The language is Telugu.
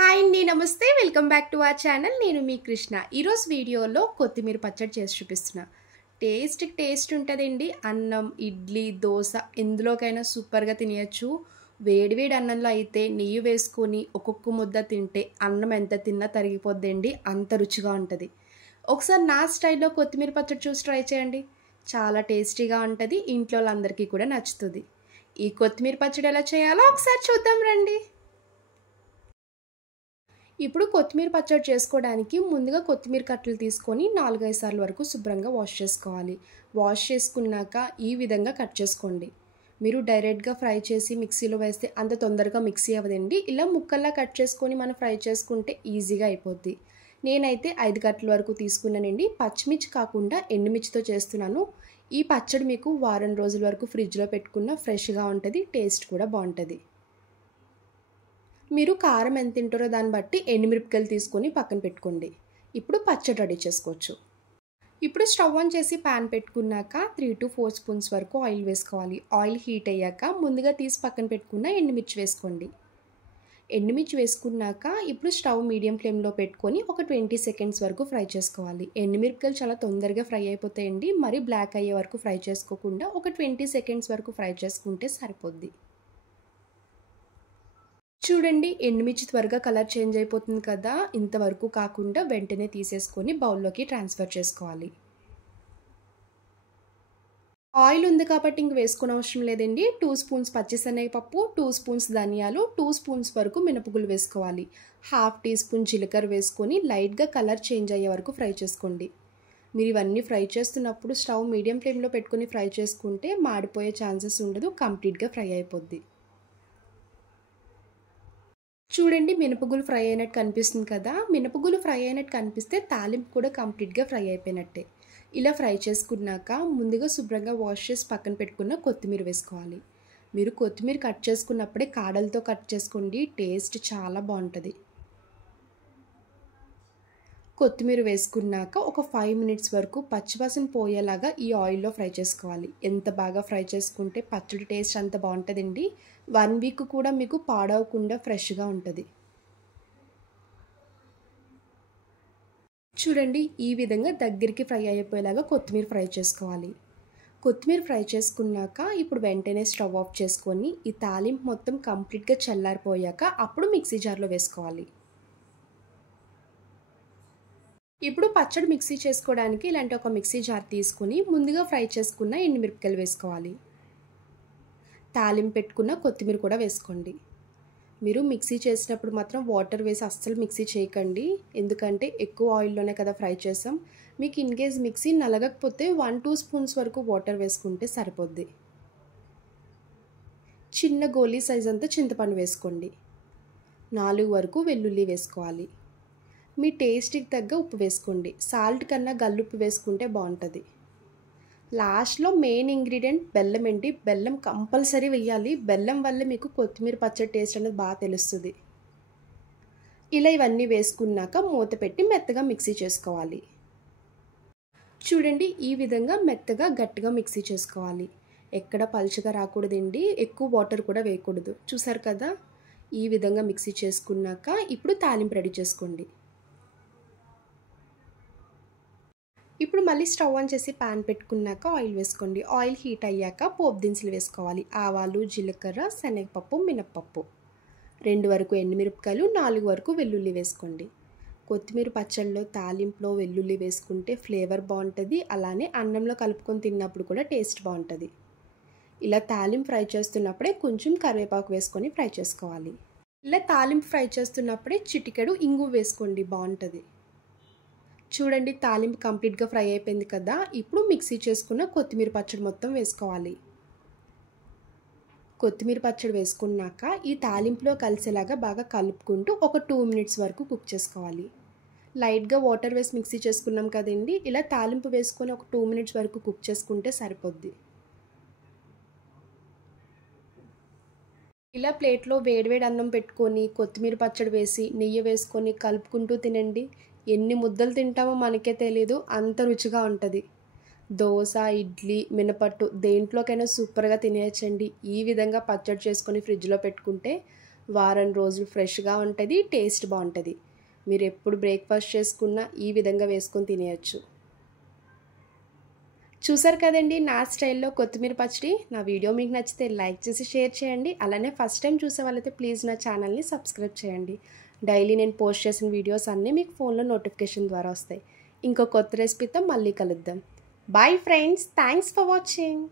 హాయ్ అండి, నమస్తే. Welcome back to our channel. నేను మీ కృష్ణ. ఈరోజు వీడియోలో కొత్తిమీర పచ్చడి చేసి చూపిస్తున్నా. టేస్ట్ ఉంటుందండి. అన్నం, ఇడ్లీ, దోశ ఎందులోకైనా సూపర్గా తినేయచ్చు. వేడివేడి అన్నంలో అయితే నెయ్యి వేసుకొని ఒక్కొక్క ముద్ద తింటే అన్నం ఎంత తిన్నా తరిగిపోద్దండి, అంత రుచిగా ఉంటుంది. ఒకసారి నా స్టైల్లో కొత్తిమీర పచ్చడి చూసి ట్రై చేయండి. చాలా టేస్టీగా ఉంటుంది, ఇంట్లో వాళ్ళందరికీ కూడా నచ్చుతుంది. ఈ కొత్తిమీర పచ్చడి ఎలా చేయాలో ఒకసారి చూద్దాం రండి. ఇప్పుడు కొత్తిమీర పచ్చడి చేసుకోవడానికి ముందుగా కొత్తిమీర కట్టలు తీసుకొని 4-5 సార్లు వరకు శుభ్రంగా వాష్ చేసుకోవాలి. వాష్ చేసుకున్నాక ఈ విధంగా కట్ చేసుకోండి. మీరు డైరెక్ట్గా ఫ్రై చేసి మిక్సీలో వేస్తే అంత తొందరగా మిక్సీ అవ్వదండి. ఇలా ముక్కల్లా కట్ చేసుకొని మనం ఫ్రై చేసుకుంటే ఈజీగా అయిపోద్ది. నేనైతే 5 కట్టల వరకు తీసుకున్నానండి. పచ్చిమిర్చి కాకుండా ఎండుమిర్చితో చేస్తున్నాను. ఈ పచ్చడి మీకు వారం రోజుల వరకు ఫ్రిడ్జ్లో పెట్టుకున్న ఫ్రెష్గా ఉంటుంది, టేస్ట్ కూడా బాగుంటుంది. మీరు కారం ఎంత తింటారో దాన్ని బట్టి ఎండుమిరపకాయలు తీసుకొని పక్కన పెట్టుకోండి. ఇప్పుడు పచ్చడి రెడీ చేసుకోవచ్చు. ఇప్పుడు స్టవ్ ఆన్ చేసి ప్యాన్ పెట్టుకున్నాక 3-4 స్పూన్స్ వరకు ఆయిల్ వేసుకోవాలి. ఆయిల్ హీట్ అయ్యాక ముందుగా తీసి పక్కన పెట్టుకున్న ఎండుమిర్చి వేసుకోండి. ఎండుమిర్చి వేసుకున్నాక ఇప్పుడు స్టవ్ మీడియం ఫ్లేమ్లో పెట్టుకొని ఒక 20 సెకండ్స్ వరకు ఫ్రై చేసుకోవాలి. ఎండుమిరపకాయలు చాలా తొందరగా ఫ్రై అయిపోతాయండి. మరి బ్లాక్ అయ్యే వరకు ఫ్రై చేసుకోకుండా ఒక 20 సెకండ్స్ వరకు ఫ్రై చేసుకుంటే సరిపోద్ది. చూడండి, ఎండుమిర్చి త్వరగా కలర్ చేంజ్ అయిపోతుంది కదా. ఇంతవరకు కాకుండా వెంటనే తీసేసుకొని బౌల్లోకి ట్రాన్స్ఫర్ చేసుకోవాలి. ఆయిల్ ఉంది కాబట్టి ఇంక వేసుకునే అవసరం లేదండి. 2 స్పూన్స్ పచ్చిశనగపప్పు, 2 స్పూన్స్ ధనియాలు, 2 స్పూన్స్ వరకు మినపగుళ్ళు వేసుకోవాలి. 1/2 టీ స్పూన్ జీలకర్ర వేసుకొని లైట్గా కలర్ చేంజ్ అయ్యే వరకు ఫ్రై చేసుకోండి. మీరు ఇవన్నీ ఫ్రై చేస్తున్నప్పుడు స్టవ్ మీడియం ఫ్లేమ్లో పెట్టుకుని ఫ్రై చేసుకుంటే మాడిపోయే ఛాన్సెస్ ఉండదు, కంప్లీట్గా ఫ్రై అయిపోద్ది. చూడండి, మినపగుళ్ళు ఫ్రై అయినట్టు కనిపిస్తుంది కదా. మినపగుళ్ళు ఫ్రై అయినట్టు కనిపిస్తే తాలింపు కూడా కంప్లీట్గా ఫ్రై అయిపోయినట్టే. ఇలా ఫ్రై చేసుకున్నాక ముందుగా శుభ్రంగా వాష్ చేసి పక్కన పెట్టుకున్న కొత్తిమీర వేసుకోవాలి. మీరు కొత్తిమీర కట్ చేసుకున్నప్పుడే కాడలతో కట్ చేసుకోండి, టేస్ట్ చాలా బాగుంటుంది. కొత్తిమీర వేసుకున్నాక ఒక 5 మినిట్స్ వరకు పచ్చివాసన పోయేలాగా ఈ ఆయిల్లో ఫ్రై చేసుకోవాలి. ఎంత బాగా ఫ్రై చేసుకుంటే పచ్చడి టేస్ట్ అంత బాగుంటుందండి. 1 వీక్ కూడా మీకు పాడవకుండా ఫ్రెష్గా ఉంటుంది. చూడండి, ఈ విధంగా దగ్గరికి ఫ్రై అయిపోయేలాగా కొత్తిమీర ఫ్రై చేసుకోవాలి. కొత్తిమీర ఫ్రై చేసుకున్నాక ఇప్పుడు వెంటనే స్టవ్ ఆఫ్ చేసుకొని ఈ తాలింపు మొత్తం కంప్లీట్గా చల్లారిపోయాక అప్పుడు మిక్సీ జార్లో వేసుకోవాలి. ఇప్పుడు పచ్చడి మిక్సీ చేసుకోవడానికి ఇలాంటి ఒక మిక్సీ జార్ తీసుకుని ముందుగా ఫ్రై చేసుకున్న ఎండుమిరపకాయలు వేసుకోవాలి. తాలింపు పెట్టుకున్న కొత్తిమీర కూడా వేసుకోండి. మీరు మిక్సీ చేసినప్పుడు మాత్రం వాటర్ వేసి అస్సలు మిక్సీ చేయకండి, ఎందుకంటే ఎక్కువ ఆయిల్లోనే కదా ఫ్రై చేసాం. మీకు ఇన్ కేస్ మిక్సీ నలగకపోతే 1-2 స్పూన్స్ వరకు వాటర్ వేసుకుంటే సరిపోద్ది. చిన్న గోలీ సైజ్ అంతా చింతపండు వేసుకోండి. 4 వరకు వెల్లుల్లి వేసుకోవాలి. మీ టేస్ట్కి తగ్గ ఉప్పు వేసుకోండి. సాల్ట్ కన్నా గల్లుప్పు వేసుకుంటే బాగుంటుంది. లాస్ట్లో మెయిన్ ఇంగ్రీడియంట్ బెల్లం అండి. బెల్లం కంపల్సరీ వేయాలి. బెల్లం వల్ల మీకు కొత్తిమీర పచ్చడి టేస్ట్ అనేది బాగా తెలుస్తుంది. ఇలా ఇవన్నీ వేసుకున్నాక మూత పెట్టి మెత్తగా మిక్సీ చేసుకోవాలి. చూడండి, ఈ విధంగా మెత్తగా గట్టిగా మిక్సీ చేసుకోవాలి. ఎక్కడ పలుచగా రాకూడదండి, ఎక్కువ వాటర్ కూడా వేయకూడదు. చూసారు కదా, ఈ విధంగా మిక్సీ చేసుకున్నాక ఇప్పుడు తాలింపు రెడీ చేసుకోండి. ఇప్పుడు మళ్ళీ స్టవ్ ఆన్ చేసి ప్యాన్ పెట్టుకున్నాక ఆయిల్ వేసుకోండి. ఆయిల్ హీట్ అయ్యాక పోపు దినుసులు వేసుకోవాలి. ఆవాలు, జీలకర్ర, శనగపప్పు, మినప్పప్పు, 2 వరకు ఎండుమిరపకాయలు, 4 వరకు వెల్లుల్లి వేసుకోండి. కొత్తిమీర పచ్చళ్ళలో తాలింపులో వెల్లుల్లి వేసుకుంటే ఫ్లేవర్ బాగుంటుంది. అలానే అన్నంలో కలుపుకొని తిన్నప్పుడు కూడా టేస్ట్ బాగుంటుంది. ఇలా తాలింపు ఫ్రై చేస్తున్నప్పుడే కొంచెం కరివేపాకు వేసుకొని ఫ్రై చేసుకోవాలి. ఇలా తాలింపు ఫ్రై చేస్తున్నప్పుడే చిటికెడు ఇంగు వేసుకోండి, బాగుంటుంది. చూడండి, తాలింపు కంప్లీట్గా ఫ్రై అయిపోయింది కదా. ఇప్పుడు మిక్సీ చేసుకున్న కొత్తిమీర పచ్చడి మొత్తం వేసుకోవాలి. కొత్తిమీర పచ్చడి వేసుకున్నాక ఈ తాలింపులో కలిసేలాగా బాగా కలుపుకుంటూ ఒక 2 మినిట్స్ వరకు కుక్ చేసుకోవాలి. లైట్గా వాటర్ వేసి మిక్సీ చేసుకున్నాం కదండి. ఇలా తాలింపు వేసుకొని ఒక 2 మినిట్స్ వరకు కుక్ చేసుకుంటే సరిపోద్ది. ఇలా ప్లేట్లో వేడివేడి అన్నం పెట్టుకొని కొత్తిమీర పచ్చడి వేసి నెయ్యి వేసుకొని కలుపుకుంటూ తినండి. ఎన్ని ముద్దలు తింటామో మనకే తెలీదు, అంత రుచిగా ఉంటుంది. దోశ, ఇడ్లీ, మినపట్టు దేంట్లోకైనా సూపర్గా తినేయచ్చండి. ఈ విధంగా పచ్చడి చేసుకొని ఫ్రిడ్జ్లో పెట్టుకుంటే వారం రోజులు ఫ్రెష్గా ఉంటుంది, టేస్ట్ బాగుంటుంది. మీరు ఎప్పుడు బ్రేక్ఫాస్ట్ చేసుకున్నా ఈ విధంగా వేసుకొని తినేయచ్చు. చూసారు కదండి నా స్టైల్లో కొత్తిమీర పచ్చడి. నా వీడియో మీకు నచ్చితే లైక్ చేసి షేర్ చేయండి. అలానే ఫస్ట్ టైం చూసే వాళ్ళైతే ప్లీజ్ నా ఛానల్ని సబ్స్క్రైబ్ చేయండి. డైలీ నేను పోస్ట్ చేసిన వీడియోస్ అన్నీ మీకు ఫోన్లో నోటిఫికేషన్ ద్వారా వస్తాయి. ఇంకో కొత్త రెసిపీతో మళ్ళీ కలుద్దాం. Bye friends, thanks for watching.